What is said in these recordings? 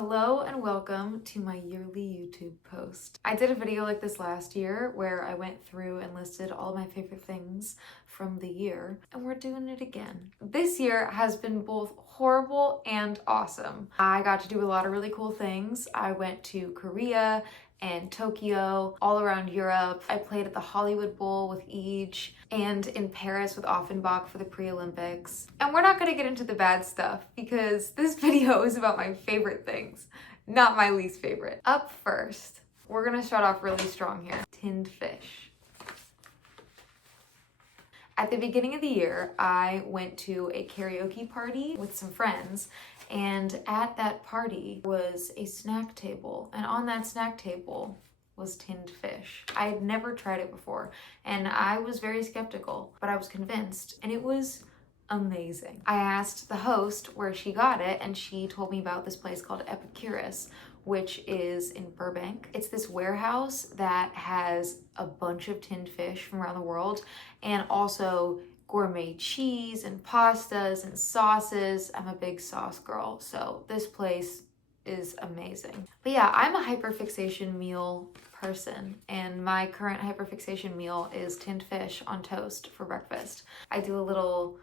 Hello and welcome to my yearly YouTube post. I did a video like this last year where I went through and listed all my favorite things from the year, and we're doing it again. This year has been both horrible and awesome. I got to do a lot of really cool things. I went to Korea and Tokyo, all around Europe. I played at the Hollywood Bowl with Eej and in Paris with Offenbach for the pre-Olympics. And we're not gonna get into the bad stuff because this video is about my favorite things, not my least favorite. Up first, we're gonna start off really strong here. Tinned fish. At the beginning of the year, I went to a karaoke party with some friends, and at that party was a snack table, and on that snack table was tinned fish. I had never tried it before, and I was very skeptical, but I was convinced, and it was amazing. I asked the host where she got it, and she told me about this place called Epicurus, which is in Burbank. It's this warehouse that has a bunch of tinned fish from around the world, and also gourmet cheese and pastas and sauces. I'm a big sauce girl, so this place is amazing. But yeah, I'm a hyperfixation meal person, and my current hyperfixation meal is tinned fish on toast for breakfast. I do a little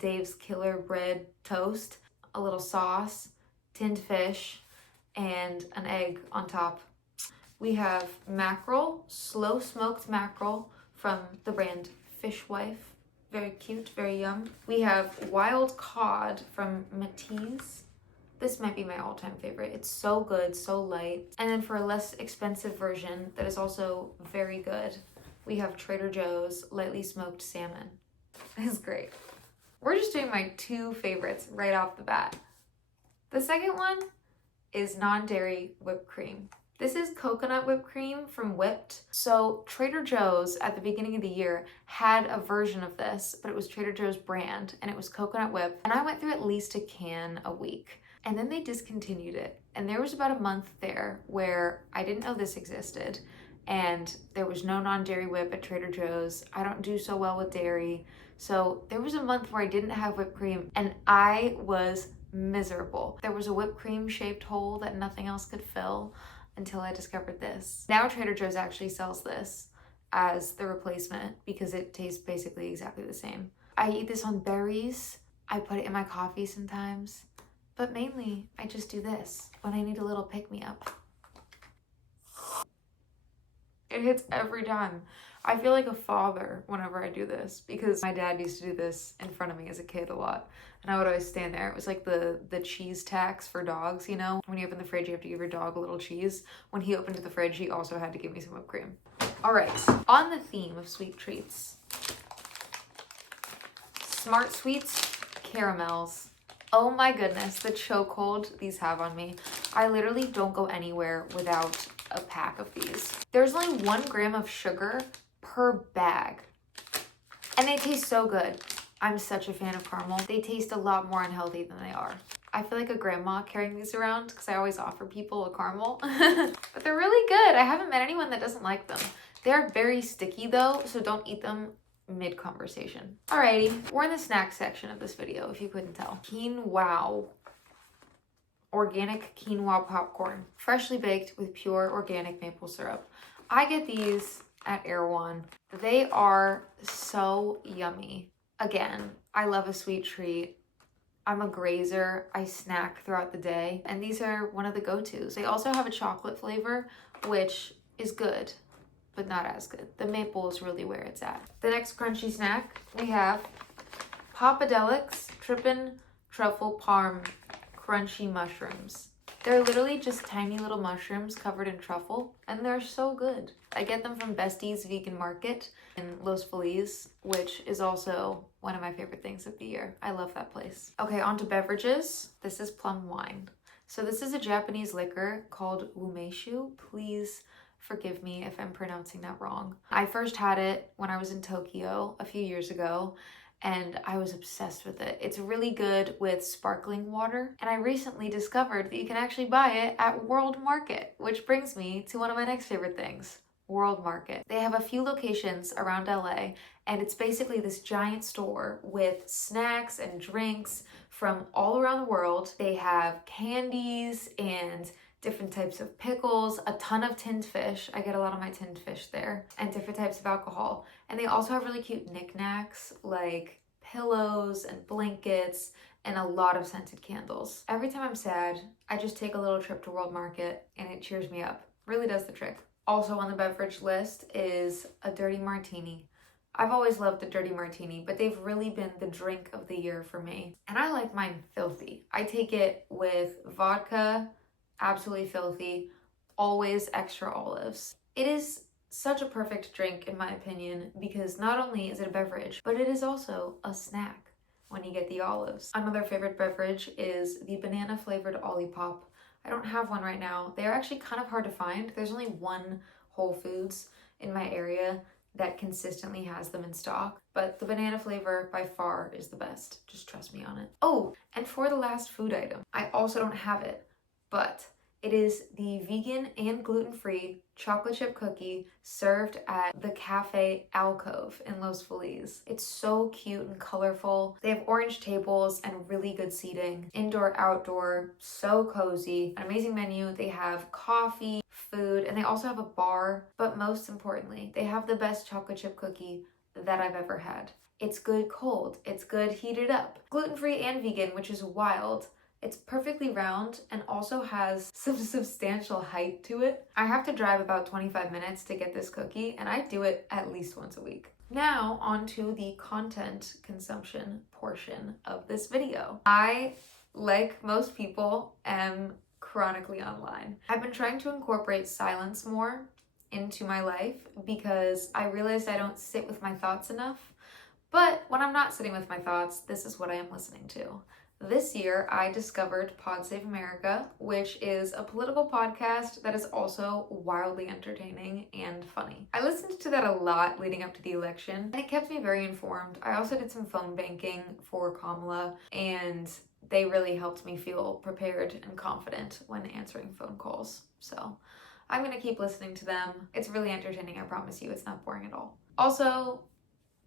Dave's Killer bread toast, a little sauce, tinned fish, and an egg on top. We have mackerel, slow smoked mackerel from the brand Fishwife. Very cute, very yum. We have wild cod from Matisse. This might be my all-time favorite. It's so good, so light. And then for a less expensive version that is also very good, we have Trader Joe's lightly smoked salmon. It's great. We're just doing my two favorites right off the bat. The second one is non-dairy whipped cream. This is coconut whipped cream from Whipped. So Trader Joe's at the beginning of the year had a version of this, but it was Trader Joe's brand and it was coconut whipped. And I went through at least a can a week, and then they discontinued it. And there was about a month there where I didn't know this existed, and there was no non-dairy whip at Trader Joe's. I don't do so well with dairy. So there was a month where I didn't have whipped cream and I was miserable. There was a whipped cream shaped hole that nothing else could fill until I discovered this. Now Trader Joe's actually sells this as the replacement because it tastes basically exactly the same. I eat this on berries. I put it in my coffee sometimes, but mainly I just do this when I need a little pick-me-up. It hits every time. I feel like a father whenever I do this because my dad used to do this in front of me as a kid a lot. And I would always stand there. It was like the cheese tax for dogs, you know? When you open the fridge, you have to give your dog a little cheese. When he opened the fridge, he also had to give me some whipped cream. All right, on the theme of sweet treats. Smart Sweets caramels. Oh my goodness, the chokehold these have on me. I literally don't go anywhere without a pack of these. There's only 1 gram of sugar per bag, and they taste so good. I'm such a fan of caramel. They taste a lot more unhealthy than they are. I feel like a grandma carrying these around because I always offer people a caramel. But they're really good. I haven't met anyone that doesn't like them. They're very sticky though, so don't eat them mid-conversation. Alrighty, we're in the snack section of this video, if you couldn't tell. Quino-wow. Organic quinoa popcorn, freshly baked with pure organic maple syrup. I get these at Erewhon. They are so yummy. Again, I love a sweet treat. I'm a grazer. I snack throughout the day, and these are one of the go-tos. They also have a chocolate flavor, which is good, but not as good. The maple is really where it's at. The next crunchy snack, we have Popadelics Trippin' Truffle Parm Crunchy mushrooms. They're literally just tiny little mushrooms covered in truffle, and they're so good. I get them from Bestie's Vegan Market in Los Feliz, which is also one of my favorite things of the year. I love that place. Okay, on to beverages. This is plum wine. So this is a Japanese liquor called umeshu. Please forgive me if I'm pronouncing that wrong. I first had it when I was in Tokyo a few years ago, and I was obsessed with it. It's really good with sparkling water, and I recently discovered that you can actually buy it at World Market, which brings me to one of my next favorite things, World Market. They have a few locations around LA, and it's basically this giant store with snacks and drinks from all around the world. They have candies and different types of pickles, a ton of tinned fish. I get a lot of my tinned fish there, and different types of alcohol. And they also have really cute knickknacks like pillows and blankets and a lot of scented candles. Every time I'm sad, I just take a little trip to World Market and it cheers me up. Really does the trick. Also on the beverage list is a dirty martini. I've always loved the dirty martini, but they've really been the drink of the year for me. And I like mine filthy. I take it with vodka, absolutely filthy, always extra olives. It is such a perfect drink in my opinion because not only is it a beverage, but it is also a snack when you get the olives. Another favorite beverage is the banana flavored Olipop. I don't have one right now. They are actually kind of hard to find. There's only one Whole Foods in my area that consistently has them in stock, but the banana flavor by far is the best. Just trust me on it. Oh, and for the last food item, I also don't have it, but it is the vegan and gluten-free chocolate chip cookie served at the cafe Alcove in Los Feliz. It's so cute and colorful. They have orange tables and really good seating, indoor, outdoor, so cozy. An amazing menu. They have coffee, food, and they also have a bar, but most importantly, they have the best chocolate chip cookie that I've ever had. It's good cold, it's good heated up. Gluten-free and vegan, which is wild. It's perfectly round and also has some substantial height to it. I have to drive about 25 minutes to get this cookie, and I do it at least once a week. Now, on to the content consumption portion of this video. I, like most people, am chronically online. I've been trying to incorporate silence more into my life because I realized I don't sit with my thoughts enough. But when I'm not sitting with my thoughts, this is what I am listening to. This year, I discovered Pod Save America, which is a political podcast that is also wildly entertaining and funny. I listened to that a lot leading up to the election, and it kept me very informed. I also did some phone banking for Kamala, and they really helped me feel prepared and confident when answering phone calls. So I'm gonna keep listening to them. It's really entertaining, I promise you. It's not boring at all. Also,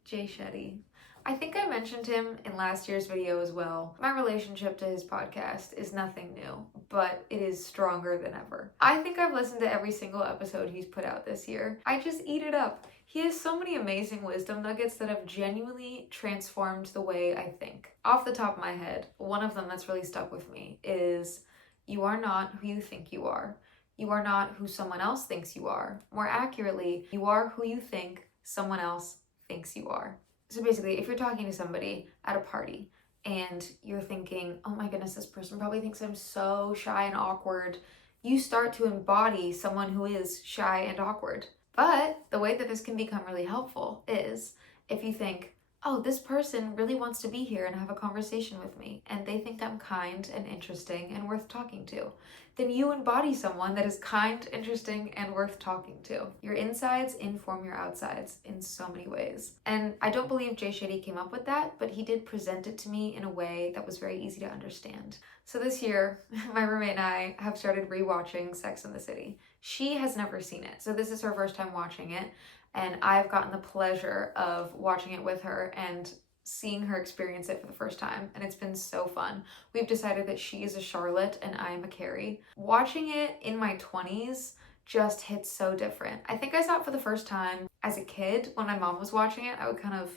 Shetty. I think I mentioned him in last year's video as well. My relationship to his podcast is nothing new, but it is stronger than ever. I think I've listened to every single episode he's put out this year. I just eat it up. He has so many amazing wisdom nuggets that have genuinely transformed the way I think. Off the top of my head, one of them that's really stuck with me is, you are not who you think you are. You are not who someone else thinks you are. More accurately, you are who you think someone else thinks you are. So basically, if you're talking to somebody at a party and you're thinking, oh my goodness, this person probably thinks I'm so shy and awkward, you start to embody someone who is shy and awkward. But the way that this can become really helpful is if you think, oh, this person really wants to be here and have a conversation with me, and they think I'm kind and interesting and worth talking to, then you embody someone that is kind, interesting, and worth talking to. Your insides inform your outsides in so many ways. And I don't believe Jay Shetty came up with that, but he did present it to me in a way that was very easy to understand. So this year, my roommate and I have started rewatching Sex and the City. She has never seen it, so this is her first time watching it. And I've gotten the pleasure of watching it with her and seeing her experience it for the first time, and it's been so fun. We've decided that she is a Charlotte and I am a Carrie. Watching it in my 20s just hits so different. I think I saw it for the first time as a kid. When my mom was watching it, I would kind of,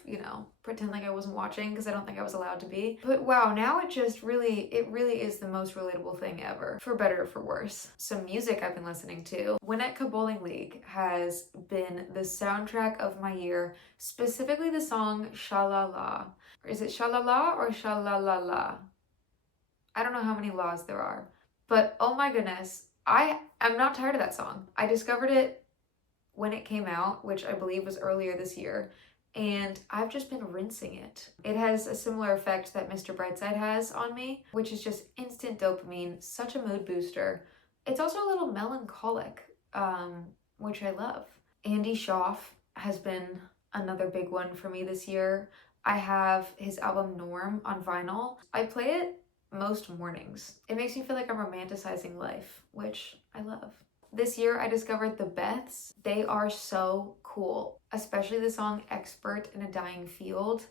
pretend like I wasn't watching because I don't think I was allowed to be. But wow, now it really is the most relatable thing ever, for better or for worse. Some music I've been listening to. Winnetka Bowling League has been the soundtrack of my year, specifically the song Sha-La-La. Is it Sha-La-La or Sha-La-La-La? I don't know how many laws there are, but oh my goodness, I'm not tired of that song. I discovered it when it came out, which I believe was earlier this year, and I've just been rinsing it. It has a similar effect that Mr. Brightside has on me, which is just instant dopamine, such a mood booster. It's also a little melancholic, which I love. Andy Shauf has been another big one for me this year. I have his album Norm on vinyl. I play it most mornings. It makes me feel like I'm romanticizing life, which I love. This year I discovered the Beths. They are so cool, especially the song Expert in a Dying Field.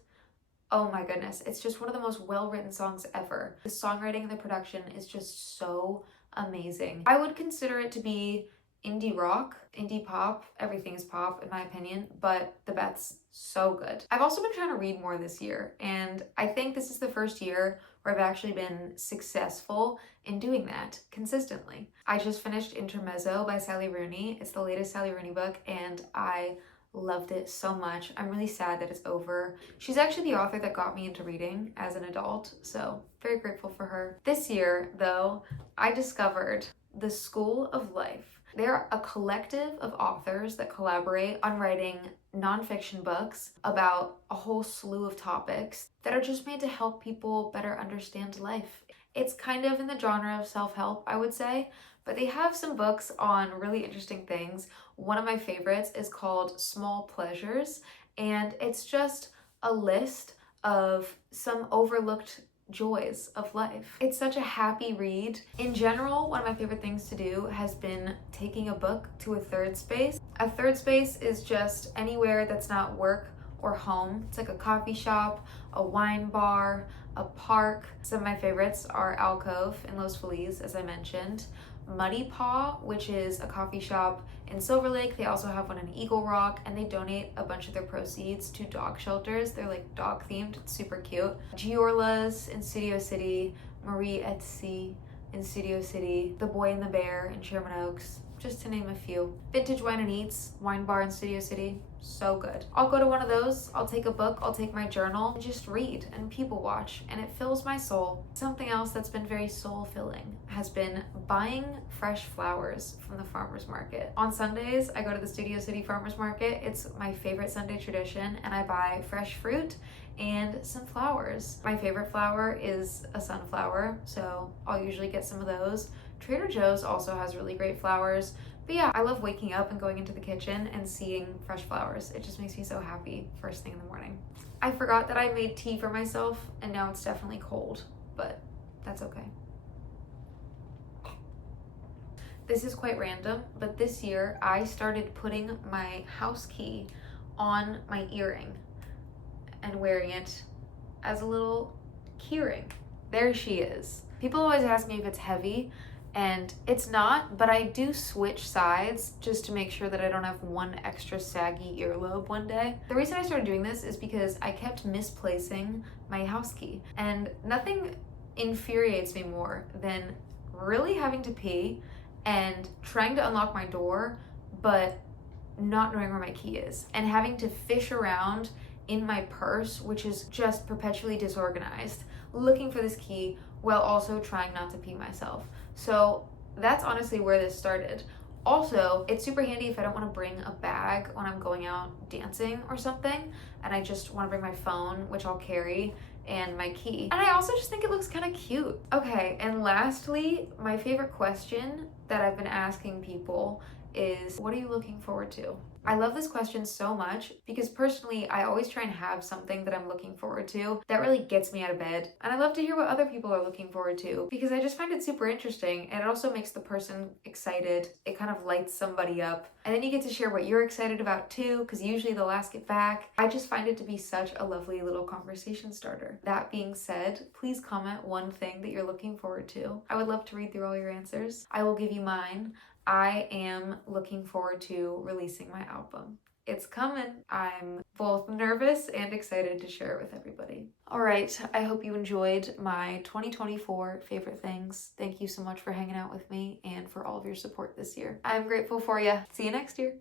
Oh my goodness, it's just one of the most well-written songs ever. The songwriting and the production is just so amazing. I would consider it to be indie rock, indie pop, everything is pop in my opinion, but the Beths, so good. I've also been trying to read more this year, and I think this is the first year where I've actually been successful in doing that consistently. I just finished Intermezzo by Sally Rooney. It's the latest Sally Rooney book, and I loved it so much. I'm really sad that it's over. She's actually the author that got me into reading as an adult, so very grateful for her. This year, though, I discovered the School of Life. They're a collective of authors that collaborate on writing nonfiction books about a whole slew of topics that are just made to help people better understand life. It's kind of in the genre of self-help, I would say, but they have some books on really interesting things. One of my favorites is called Small Pleasures, and it's just a list of some overlooked joys of life. It's such a happy read. In general, one of my favorite things to do has been taking a book to a third space. A third space is just anywhere that's not work or home. It's like a coffee shop, a wine bar, a park. Some of my favorites are Alcove in Los Feliz, as I mentioned. Muddy Paw, which is a coffee shop in Silver Lake. They also have one in Eagle Rock, and they donate a bunch of their proceeds to dog shelters. They're like dog themed, it's super cute. Giorla's in Studio City, Marie et C in Studio City, The Boy and the Bear in Sherman Oaks, just to name a few. Vintage Wine and Eats, wine bar in Studio City, so good. I'll go to one of those, I'll take a book, I'll take my journal, and just read and people watch, and it fills my soul. Something else that's been very soul filling has been buying fresh flowers from the farmer's market. On Sundays, I go to the Studio City Farmer's Market. It's my favorite Sunday tradition, and I buy fresh fruit and some flowers. My favorite flower is a sunflower, so I'll usually get some of those. Trader Joe's also has really great flowers. But yeah, I love waking up and going into the kitchen and seeing fresh flowers. It just makes me so happy first thing in the morning. I forgot that I made tea for myself, and now it's definitely cold, but that's okay. This is quite random, but this year I started putting my house key on my earring and wearing it as a little keyring. There she is. People always ask me if it's heavy, and it's not, but I do switch sides just to make sure that I don't have one extra saggy earlobe one day. The reason I started doing this is because I kept misplacing my house key, and nothing infuriates me more than really having to pee and trying to unlock my door, but not knowing where my key is, and having to fish around in my purse, which is just perpetually disorganized, looking for this key while also trying not to pee myself. So that's honestly where this started. Also, it's super handy if I don't want to bring a bag when I'm going out dancing or something, and I just want to bring my phone, which I'll carry, and my key. And I also just think it looks kind of cute. Okay, and lastly, my favorite question that I've been asking people is, what are you looking forward to? I love this question so much because personally, I always try and have something that I'm looking forward to that really gets me out of bed. And I love to hear what other people are looking forward to because I just find it super interesting, and it also makes the person excited. It kind of lights somebody up. And then you get to share what you're excited about too, because usually they'll ask it back. I just find it to be such a lovely little conversation starter. That being said, please comment one thing that you're looking forward to. I would love to read through all your answers. I will give you mine. I am looking forward to releasing my album. It's coming. I'm both nervous and excited to share it with everybody. All right, I hope you enjoyed my 2024 favorite things. Thank you so much for hanging out with me and for all of your support this year. I'm grateful for you. See you next year.